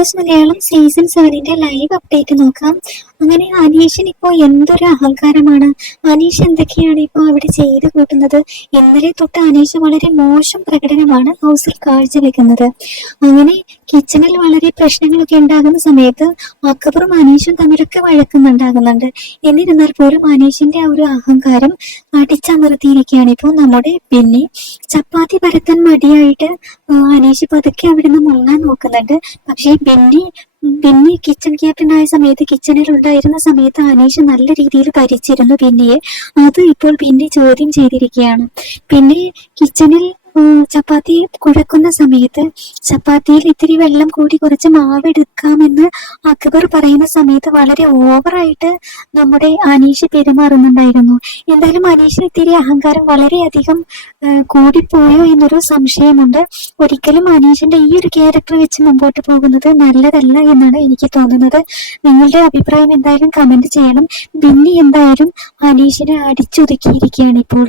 Boss Malayalam season സെവനിന്റെ live update നോക്കാം. അങ്ങനെ അനീഷിന് ഇപ്പോ എന്തൊരു അഹങ്കാരമാണ്. അനീഷ് എന്തൊക്കെയാണ് ഇപ്പോ അവിടെ ചെയ്തു കൂട്ടുന്നത്? ഇന്നലെ തൊട്ട് അനീഷ് വളരെ മോശം പ്രകടനമാണ് ഹൗസിൽ കാഴ്ചവെക്കുന്നത്. അങ്ങനെ കിച്ചണിൽ വളരെ പ്രശ്നങ്ങളൊക്കെ ഉണ്ടാകുന്ന സമയത്ത് അക്ബറും അനീഷും തമ്മിലൊക്കെ വഴക്കുന്നുണ്ടാകുന്നുണ്ട്. എന്നിരുന്നാൽ പോലും അനീഷിന്റെ ആ ഒരു അഹങ്കാരം അടിച്ചമർത്തിയിരിക്കുകയാണ് ഇപ്പോൾ നമ്മുടെ പിന്നെ ചപ്പാത്തി പരത്താൻ മടിയായിട്ട് അനീഷ് പതുക്കെ അവിടുന്ന് മുങ്ങാൻ നോക്കുന്നുണ്ട്. പക്ഷേ ബിന്നി ബിന്നി കിച്ചൺ ക്യാപ്റ്റൻ ആയ സമയത്ത് കിച്ചണിൽ ഉണ്ടായിരുന്ന സമയത്ത് അനീഷ് നല്ല രീതിയിൽ ഭരിച്ചിരുന്നു ബിന്നിയെ. അത് ഇപ്പോൾ ബിന്നി ചോദ്യം ചെയ്തിരിക്കുകയാണ്. പിന്നെ കിച്ചണിൽ ചപ്പാത്തി കുഴക്കുന്ന സമയത്ത് ചപ്പാത്തിയിൽ ഇത്തിരി വെള്ളം കൂടി കുറച്ച് മാവ് എടുക്കാമെന്ന് അക്ബർ പറയുന്ന സമയത്ത് വളരെ ഓവറായിട്ട് നമ്മുടെ അനീഷ് പെരുമാറുന്നുണ്ടായിരുന്നു. എന്തായാലും അനീഷിന് ഇത്തിരി അഹങ്കാരം വളരെയധികം കൂടിപ്പോയോ എന്നൊരു സംശയമുണ്ട്. ഒരിക്കലും അനീഷിന്റെ ഈ ഒരു ക്യാരക്ടർ വെച്ച് മുമ്പോട്ട് പോകുന്നത് നല്ലതല്ല എന്നാണ് എനിക്ക് തോന്നുന്നത്. നിങ്ങളുടെ അഭിപ്രായം എന്തായാലും കമന്റ് ചെയ്യണം. പിന്നെ എന്തായാലും അനീഷിനെ അടിച്ചൊതുക്കിയിരിക്കുകയാണ് ഇപ്പോൾ.